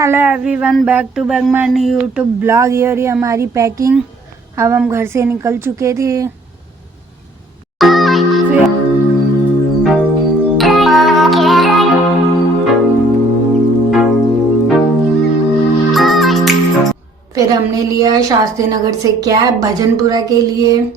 Hello everyone, back to back my new YouTube blog. ये और ये हमारी पैकिंग। अब हम घर से निकल चुके थे। फिर हमने लिया शास्त्री नगर से कैब भजनपुरा के लिए।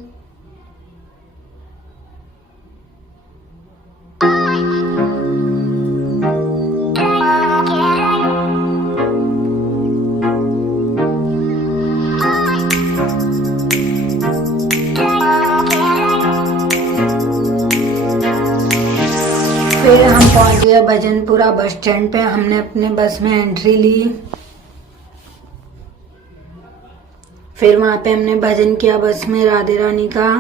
फिर हम पहुंच गए भजनपुरा बस स्टैंड पे। हमने अपने बस में एंट्री ली। फिर वहां पे हमने भजन किया बस में राधे रानी का।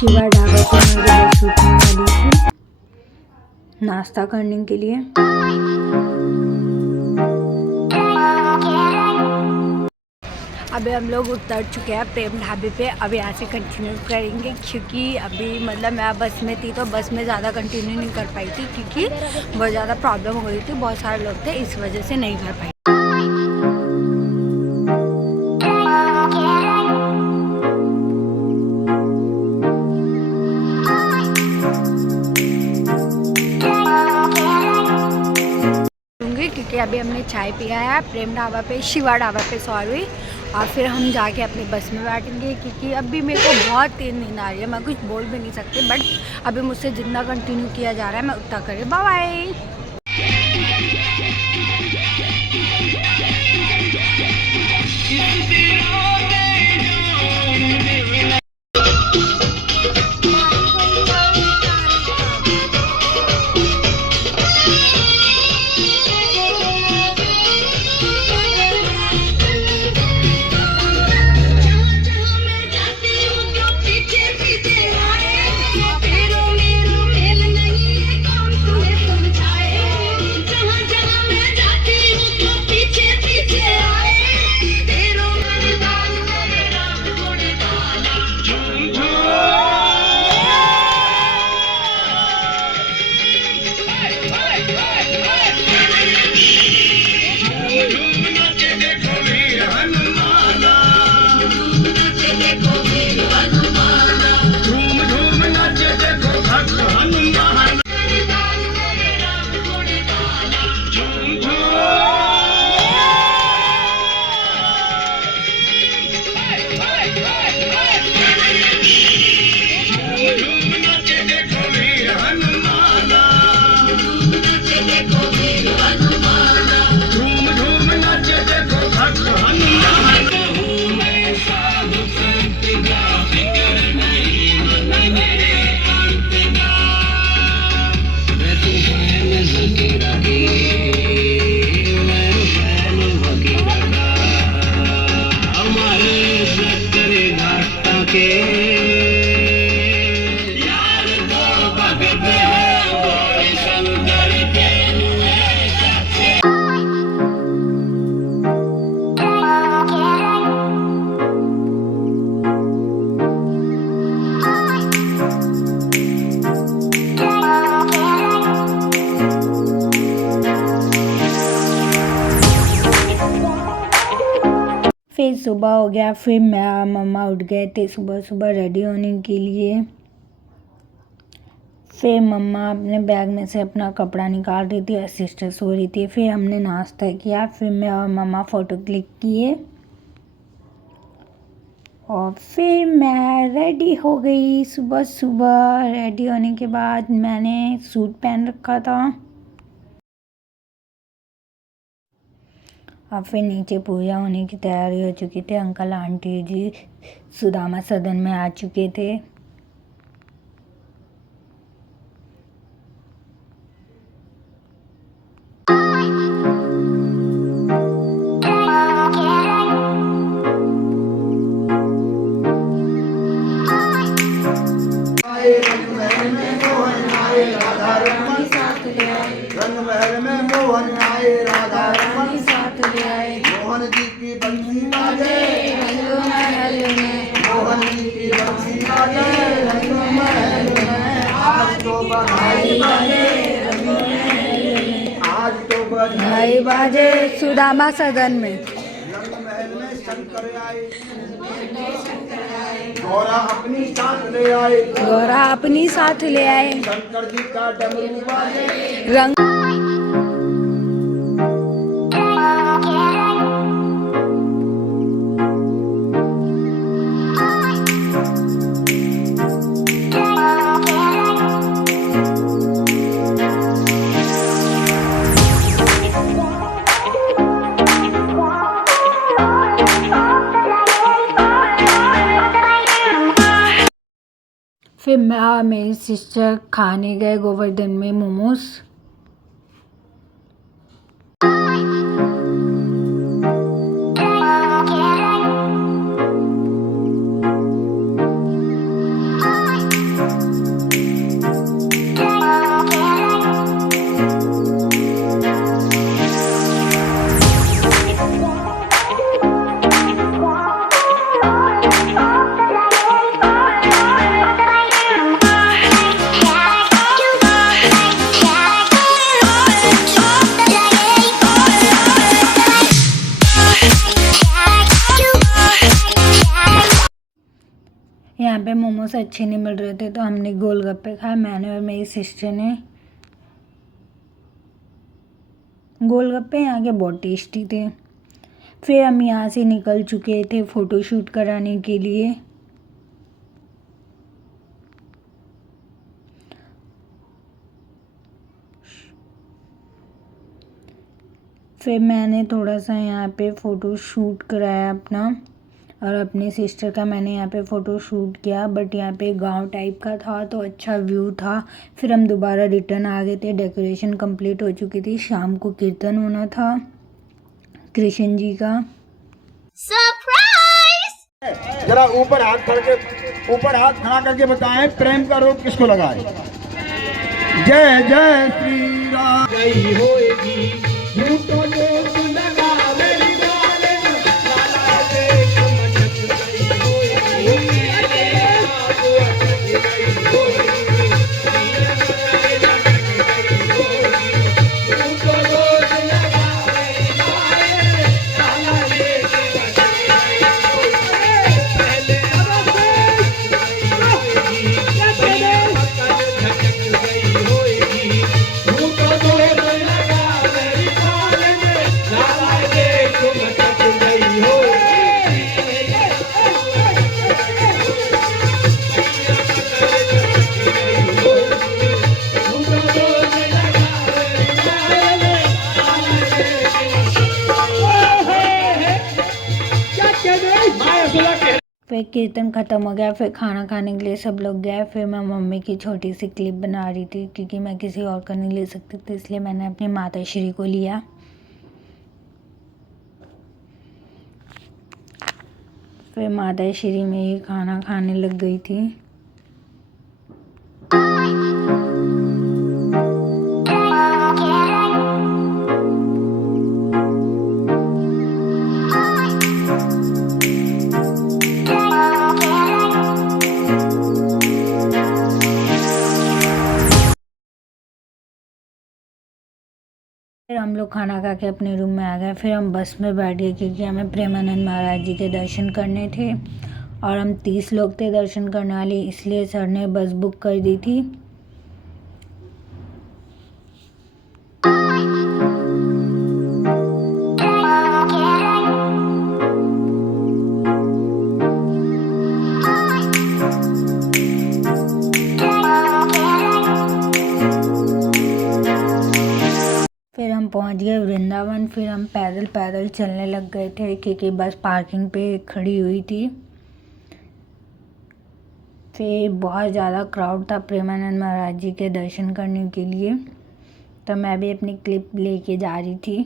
शिवा ढाबा पर मेरी बस रुकने वाली थी नाश्ता करने के लिए। अभी हम लोग उतर चुके हैं प्रेम ढाबे पे। अब यहाँ से कंटिन्यू करेंगे क्योंकि अभी मतलब मैं बस में थी तो बस में ज़्यादा कंटिन्यू नहीं कर पाई थी क्योंकि बहुत ज़्यादा प्रॉब्लम हो गई थी। बहुत सारे लोग थे, इस वजह से नहीं कर पाई। क्योंकि अभी हमने चाय पिया है प्रेम ढाबा पे, शिवा ढाबा पे सॉरी। और फिर हम जाके अपनी बस में बैठेंगे क्योंकि अभी मेरे को बहुत तेज नींद आ रही है। मैं कुछ बोल भी नहीं सकती, बट अभी मुझसे जितना कंटिन्यू किया जा रहा है मैं उतना करें। Bye bye. सुबह हो गया, फिर मैं और मम्मा उठ गए थे सुबह सुबह रेडी होने के लिए। फिर मम्मा अपने बैग में से अपना कपड़ा निकाल रही थी और सिस्टर सो रही थी। फिर हमने नाश्ता किया, फिर मैं और मम्मा फ़ोटो क्लिक किए और फिर मैं रेडी हो गई। सुबह सुबह रेडी होने के बाद मैंने सूट पहन रखा था और फिर नीचे पूजा होने की तैयारी हो चुकी थी। अंकल आंटी जी सुदामा सदन में आ चुके थे। रंग महल में मोहन आए, राधा रमन साथ ले आए। मोहन जी की बंसी बाजे रंग महल में, मोहन जी की बंसी बाजे रंग महल में। आज तो बधाई बाजे रंग महल में, आज तो बधाई बाजे सुदामा सदन में। रंग महल में शंकर आए, गौरा अपनी साथ ले आए, गौरा अपनी साथ ले आए। शंकर जी का डमरू बाजे रंग फिर मैं और मेरी सिस्टर खाने गए गोवर्धन में मोमोज। यहाँ पे मोमोज अच्छे नहीं मिल रहे थे तो हमने गोलगप्पे खाए, मैंने और मेरी सिस्टर ने। गोलगप्पे यहाँ के बहुत टेस्टी थे। फिर हम यहाँ से निकल चुके थे फ़ोटोशूट कराने के लिए। फिर मैंने थोड़ा सा यहाँ पे फ़ोटो शूट कराया अपना, और अपनी सिस्टर का मैंने यहाँ पे फ़ोटो शूट किया। बट यहाँ पे गांव टाइप का था तो अच्छा व्यू था। फिर हम दोबारा रिटर्न आ गए थे। डेकोरेशन कंप्लीट हो चुकी थी। शाम को कीर्तन होना था कृष्ण जी का। सरप्राइज। जरा ऊपर हाथ खड़ा करके बताएं प्रेम का रोग किसको लगा है। जय जय श्री राम। जय होएगी झूठों लोग लगा मेरी गाले में, लाला देख मटक गई होएगी, अटक गई होएगी, झूठों लोग लगा मेरी गाले, लाला देख मटक गई होएगी, पहले अब होएगी, पहले झटक गई होएगी, झूठों लोग लगा मेरी गाले में, लाला देख मटक गई होएगी। फिर कीर्तन ख़त्म हो गया। फिर खाना खाने के लिए सब लोग गए। फिर मैं मम्मी की छोटी सी क्लिप बना रही थी क्योंकि मैं किसी और का नहीं ले सकती थी, इसलिए मैंने अपनी माता श्री को लिया। फिर माता श्री में ही खाना खाने लग गई थी। फिर हम लोग खाना खा के अपने रूम में आ गए। फिर हम बस में बैठ गए क्योंकि हमें प्रेमानंद महाराज जी के दर्शन करने थे और हम 30 लोग थे दर्शन करने वाले, इसलिए सर ने बस बुक कर दी थी। फिर हम पहुंच गए वृंदावन। फिर हम पैदल चलने लग गए थे क्योंकि बस पार्किंग पे खड़ी हुई थी। फिर बहुत ज़्यादा क्राउड था प्रेमानंद महाराज जी के दर्शन करने के लिए, तो मैं भी अपनी क्लिप लेके जा रही थी।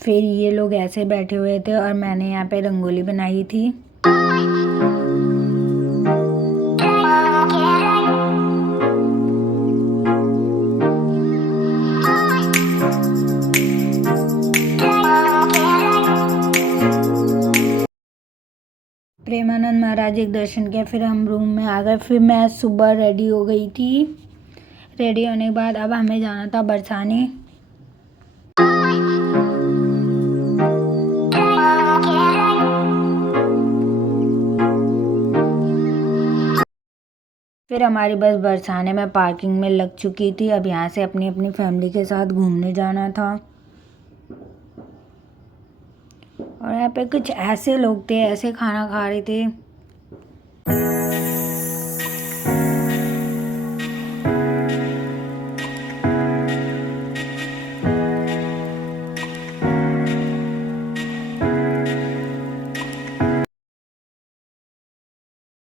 फिर ये लोग ऐसे बैठे हुए थे और मैंने यहाँ पे रंगोली बनाई थी। प्रेमानंद महाराज जी के दर्शन किया, फिर हम रूम में आ गए। फिर मैं सुबह रेडी हो गई थी। रेडी होने के बाद अब हमें जाना था बरसाने। फिर हमारी बस बरसाने में पार्किंग में लग चुकी थी। अब यहाँ से अपनी अपनी फैमिली के साथ घूमने जाना था। और यहाँ पे कुछ ऐसे लोग थे, ऐसे खाना खा रहे थे।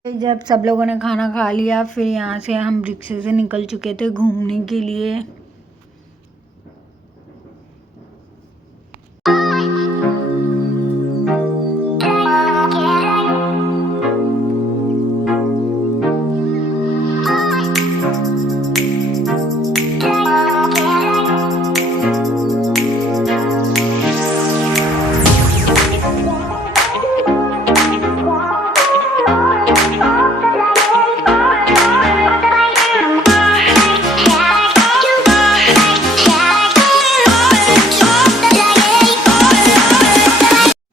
जब सब लोगों ने खाना खा लिया, फिर यहाँ से हम रिक्शे से निकल चुके थे घूमने के लिए।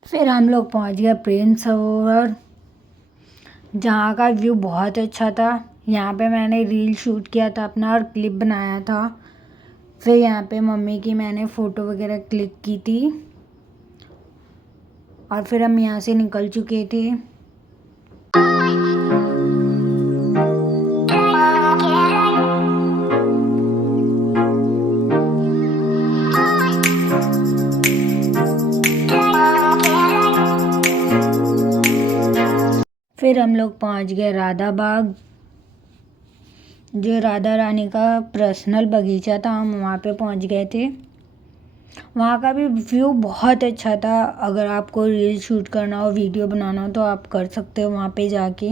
फिर हम लोग पहुंच गए प्रेम सरोवर, जहाँ का व्यू बहुत अच्छा था। यहाँ पे मैंने रील शूट किया था अपना और क्लिप बनाया था। फिर यहाँ पे मम्मी की मैंने फ़ोटो वगैरह क्लिक की थी और फिर हम यहाँ से निकल चुके थे। फिर हम लोग पहुँच गए राधा बाग, जो राधा रानी का पर्सनल बगीचा था। हम वहाँ पे पहुँच गए थे। वहाँ का भी व्यू बहुत अच्छा था। अगर आपको रील शूट करना हो, वीडियो बनाना हो, तो आप कर सकते हो वहाँ पे जाके।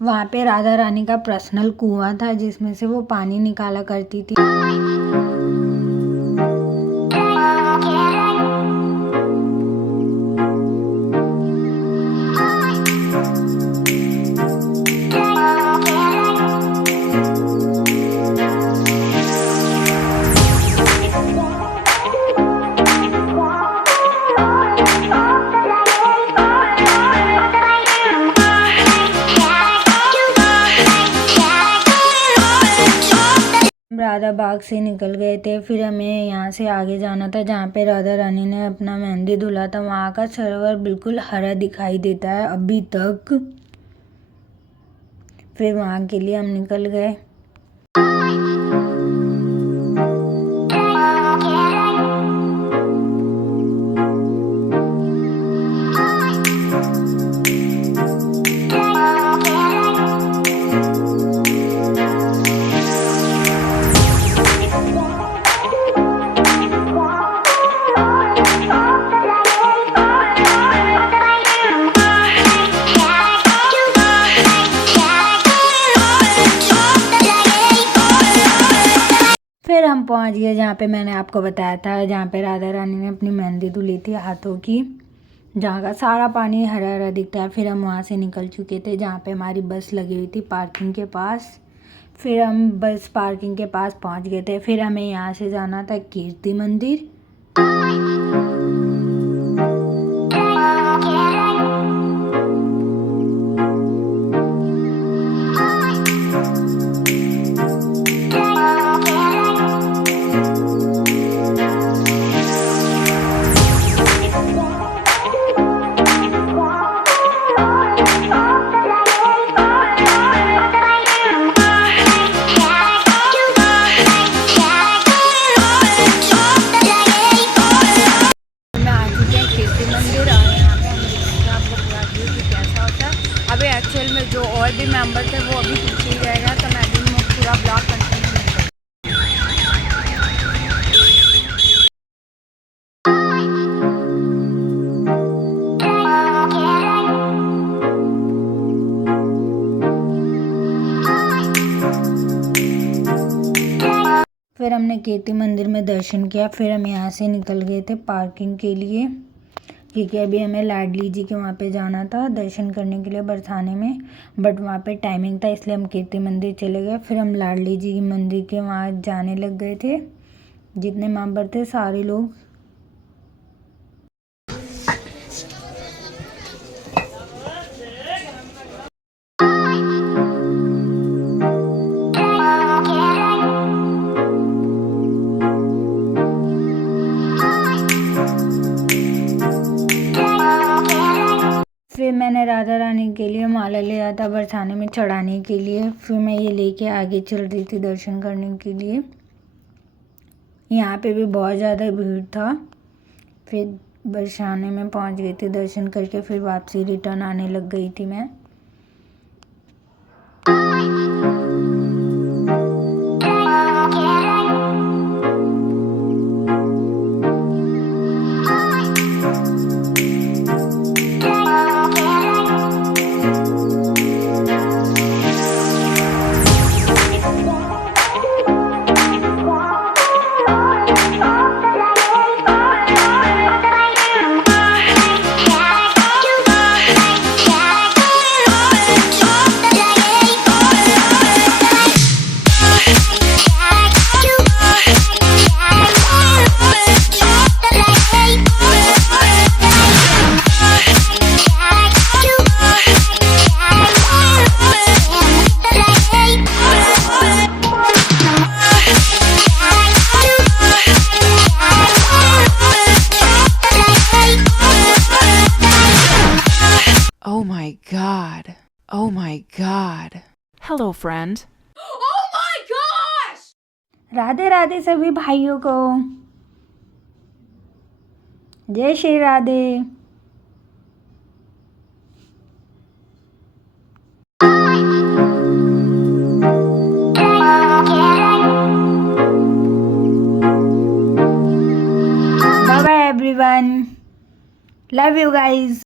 वहाँ पे राधा रानी का पर्सनल कुआं था जिसमें से वो पानी निकाला करती थी। राधा बाग से निकल गए थे। फिर हमें यहाँ से आगे जाना था जहाँ पे राधा रानी ने अपना मेहंदी धुला था। वहाँ का सरोवर बिल्कुल हरा दिखाई देता है अभी तक। फिर वहाँ के लिए हम निकल गए। फिर हम पहुंच गए जहाँ पे मैंने आपको बताया था, जहाँ पे राधा रानी ने अपनी मेहंदी धुली थी हाथों की, जहाँ का सारा पानी हरा हरा दिखता है। फिर हम वहाँ से निकल चुके थे जहाँ पे हमारी बस लगी हुई थी पार्किंग के पास। फिर हम बस पार्किंग के पास पहुंच गए थे। फिर हमें यहाँ से जाना था कीर्ति मंदिर। अभी एक्चुअल में जो और भी मेंबर थे वो अभी पीछे ही रहेगा, तो मैं भी पूरा ब्लॉग कंटिन्यू नहीं करूँगी। फिर हमने कीर्ति मंदिर में दर्शन किया। फिर हम यहाँ से निकल गए थे पार्किंग के लिए, क्योंकि अभी हमें लाडली जी के वहाँ पे जाना था दर्शन करने के लिए बरसाने में, बट वहाँ पे टाइमिंग था इसलिए हम कीर्ति मंदिर चले गए। फिर हम लाडली जी मंदिर के वहाँ जाने लग गए थे, जितने मेंबर थे सारे लोग। फिर मैंने राधा रानी के लिए माला लिया था बरसाने में चढ़ाने के लिए। फिर मैं ये लेके आगे चल रही थी दर्शन करने के लिए। यहाँ पे भी बहुत ज़्यादा भीड़ था। फिर बरसाने में पहुँच गई थी दर्शन करके, फिर वापसी रिटर्न आने लग गई थी मैं। Oh my god. Oh my god. Hello, friend. Oh my gosh! Radhe Radhe सभी भाइयों को, जय Shri Radhe. Bye bye everyone, love you guys.